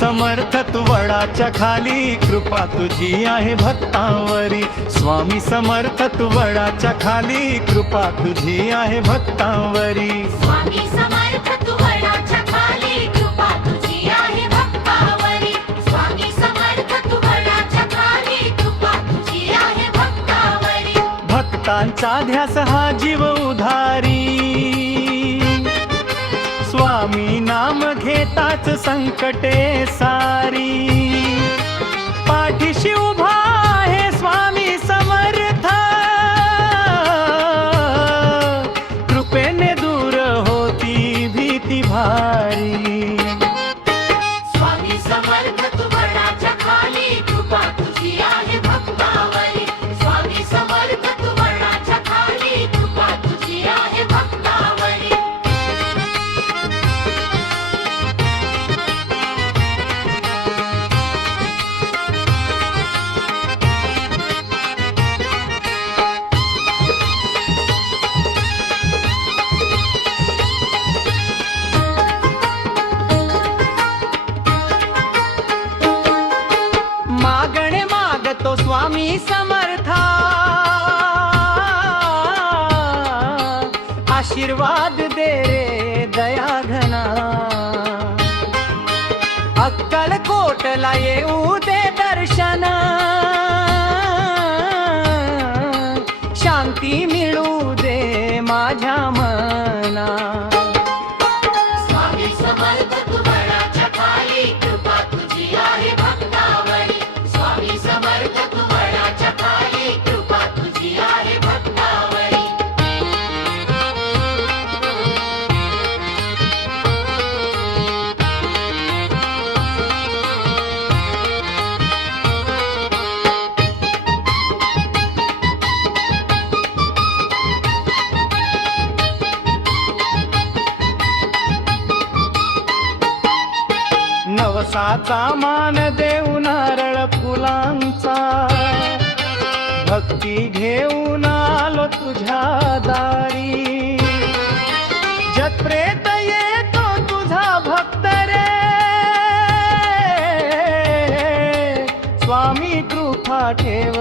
समर्थ तू वडाच्या खाली, कृपा तुझी आहे भक्तांवरी. स्वामी समर्थ तू वडाच्या खाली, कृपा तुझी आहे भक्तांवरी. स्वामी समर्थ तू वडाच्या खाली, कृपा तुझी आहे भक्तावरी. स्वामी समर्थ तू वडाच्या खाली, कृपा तुझी आहे भक्तावरी. भक्तांचा ध्यास हा जीव उधारी, स्वामी नाम घेताच संकटे सारी. पाठीशी उभा आहे स्वामी समर्थ, कृपेने दूर होती भीती भारी. स्वामी समर्थ तू वडाच्या खाली, कृपा तुझी आहे भक्तावरी. स्वामी समर्थ तू वडाच्या खाली, कृपा तुझी आहे भक्तावरी. मागणे मागतो स्वामी समर्था, आशीर्वाद दे रे दया घना. अक्कलकोटला येऊ दे दर्शन, शांती मिळू दे माझ्या मना. स्वामी समर्थ तू वडाच्या खाली, कृपा तुझी आहे भक्तावरी. स्वामी समर्थ तू वडाच्या खाली, कृपा तुझी आहे भक्तावरी. नवसाचा मान देऊ नारळ फुलांचा, भक्ती घेऊन आलो तुझ्या दारी. जत्रेत येतो तुझा भक्त रे, स्वामी कृपा ठेव